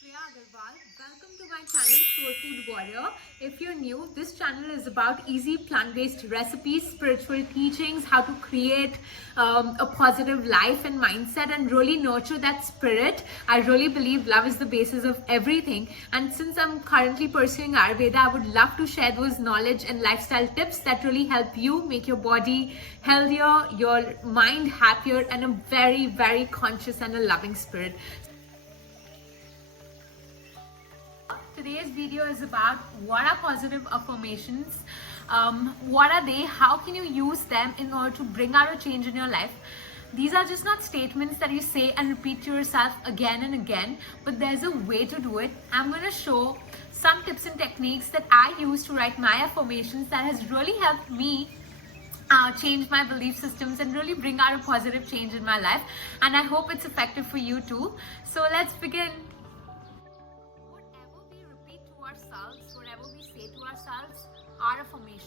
Welcome to my channel Soul Food Warrior. If you're new, this channel is about easy plant-based recipes, spiritual teachings, how to create a positive life and mindset and really nurture that spirit. I really believe love is the basis of everything, and since I'm currently pursuing Ayurveda, I would love to share those knowledge and lifestyle tips that really help you make your body healthier, your mind happier, and a very, very conscious and a loving spirit. Today's video is about what are positive affirmations, what are they, how can you use them in order to bring out a change in your life. These are just not statements that you say and repeat to yourself again and again, but there's a way to do it. I'm going to show some tips and techniques that I use to write my affirmations that has really helped me change my belief systems and really bring out a positive change in my life, and I hope it's effective for you too. So let's begin. Whatever we repeat to ourselves, whatever we say to ourselves, are affirmations.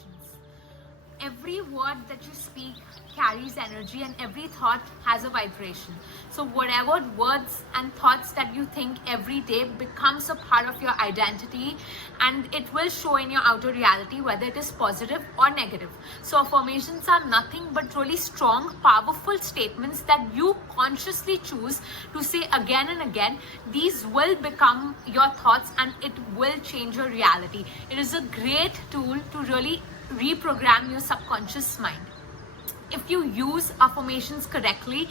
Every word that you speak carries energy, and every thought has a vibration. So whatever words and thoughts that you think every day becomes a part of your identity, and it will show in your outer reality, whether it is positive or negative. So affirmations are nothing but really strong, powerful statements that you consciously choose to say again and again. These will become your thoughts and it will change your reality. It is a great tool to really reprogram your subconscious mind. If you use affirmations correctly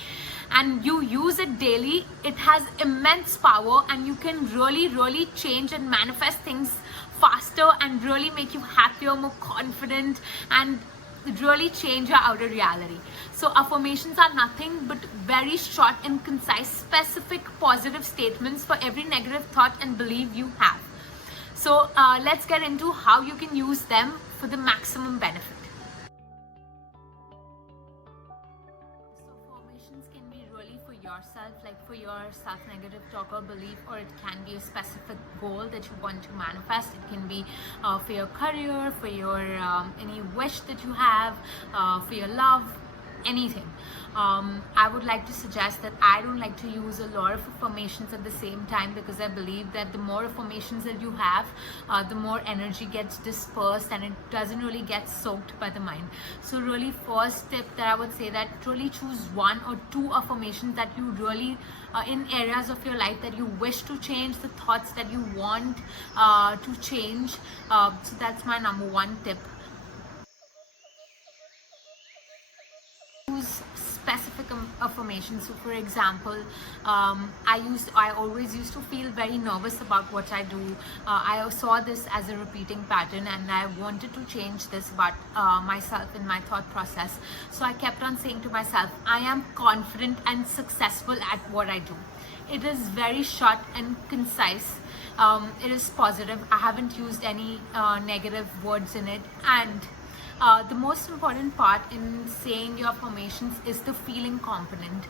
and you use it daily, it has immense power, and you can really change and manifest things faster and really make you happier, more confident, and really change your outer reality. So affirmations are nothing but very short and concise, specific positive statements for every negative thought and belief you have. So let's get into how you can use them for the maximum benefit. So affirmations can be really for yourself, like for your self-negative talk or belief, or it can be a specific goal that you want to manifest. It can be for your career, for your any wish that you have, for your love, anything. I would like to suggest that I don't like to use a lot of affirmations at the same time, because I believe that the more affirmations that you have, the more energy gets dispersed and it doesn't really get soaked by the mind. So really, first tip that I would say, that really choose one or two affirmations that you really in areas of your life that you wish to change, the thoughts that you want to change. So that's my number one tip. Use specific affirmations. So for example, I always used to feel very nervous about what I do. I saw this as a repeating pattern, and I wanted to change this about myself in my thought process. So I kept on saying to myself, I am confident and successful at what I do. It is very short and concise. It is positive. I haven't used any negative words in it, and the most important part in saying your affirmations is the feeling component.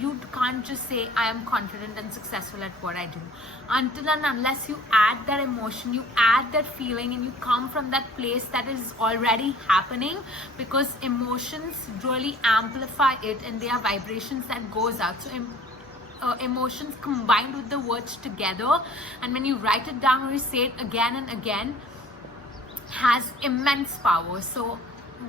You can't just say I am confident and successful at what I do, until and unless you add that emotion, you add that feeling, and you come from that place that is already happening, because emotions really amplify it, and they are vibrations that goes out. So emotions combined with the words together, and when you write it down or you say it again and again, has immense power. So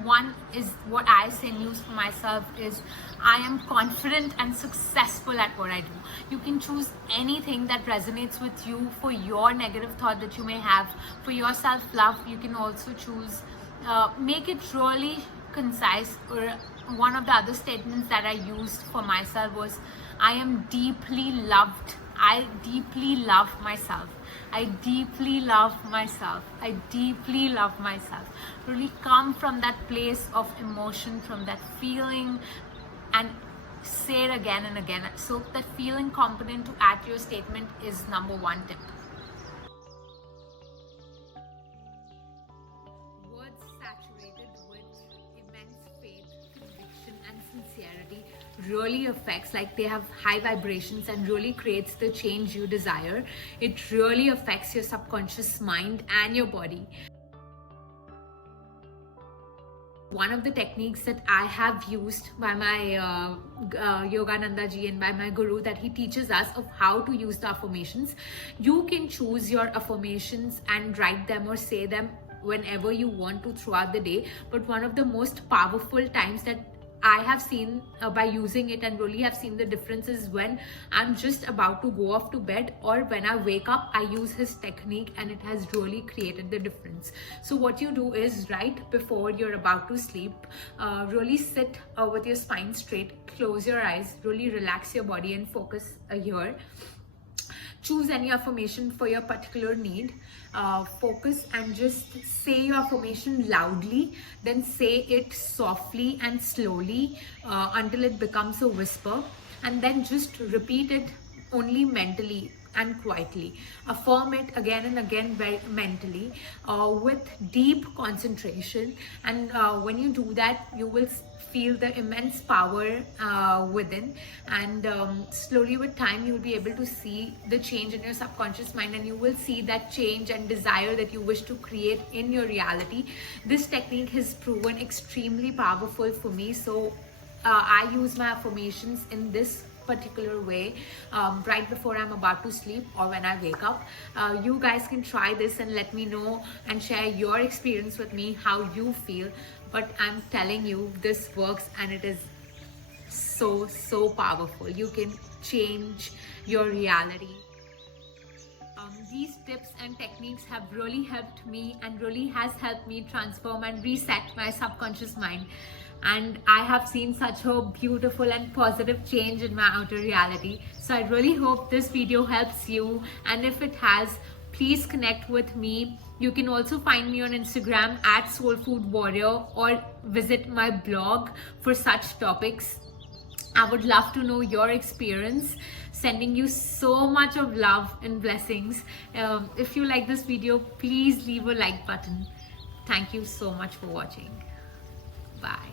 one is what I say and use for myself is, I am confident and successful at what I do. You can choose anything that resonates with you for your negative thought that you may have. For your self-love, you can also choose, make it really concise. Or one of the other statements that I used for myself was, I am deeply loved. I deeply love myself. I deeply love myself. I deeply love myself. Really come from that place of emotion, from that feeling, and say it again and again. So that feeling component to add to your statement is number one tip. Words saturated with immense faith, conviction, and sincerity really affects, like they have high vibrations and really creates the change you desire. It really affects your subconscious mind and your body. One of the techniques that I have used by my Yogananda ji and by my guru, that he teaches us of how to use the affirmations. You can choose your affirmations and write them or say them whenever you want to throughout the day, but one of the most powerful times that I have seen by using it and really have seen the differences when I'm just about to go off to bed, or when I wake up, I use his technique and it has really created the difference. So what you do is, right before you're about to sleep, really sit with your spine straight, close your eyes, really relax your body and focus here. Choose any affirmation for your particular need. Focus and just say your affirmation loudly, then say it softly and slowly until it becomes a whisper, and then just repeat it only mentally and quietly. Affirm it again and again very mentally with deep concentration, and when you do that, you will feel the immense power within, and slowly with time you will be able to see the change in your subconscious mind, and you will see that change and desire that you wish to create in your reality. This technique has proven extremely powerful for me, so I use my affirmations in this particular way right before I'm about to sleep or when I wake up. You guys can try this and let me know and share your experience with me, how you feel. But I'm telling you, this works and it is so powerful. You can change your reality. These tips and techniques have really helped me and really has helped me transform and reset my subconscious mind. And I have seen such a beautiful and positive change in my outer reality. So I really hope this video helps you. And if it has, please connect with me. You can also find me on Instagram at soulfoodwarrior, or visit my blog for such topics. I would love to know your experience. Sending you so much of love and blessings. If you like this video, please leave a like button. Thank you so much for watching. Bye.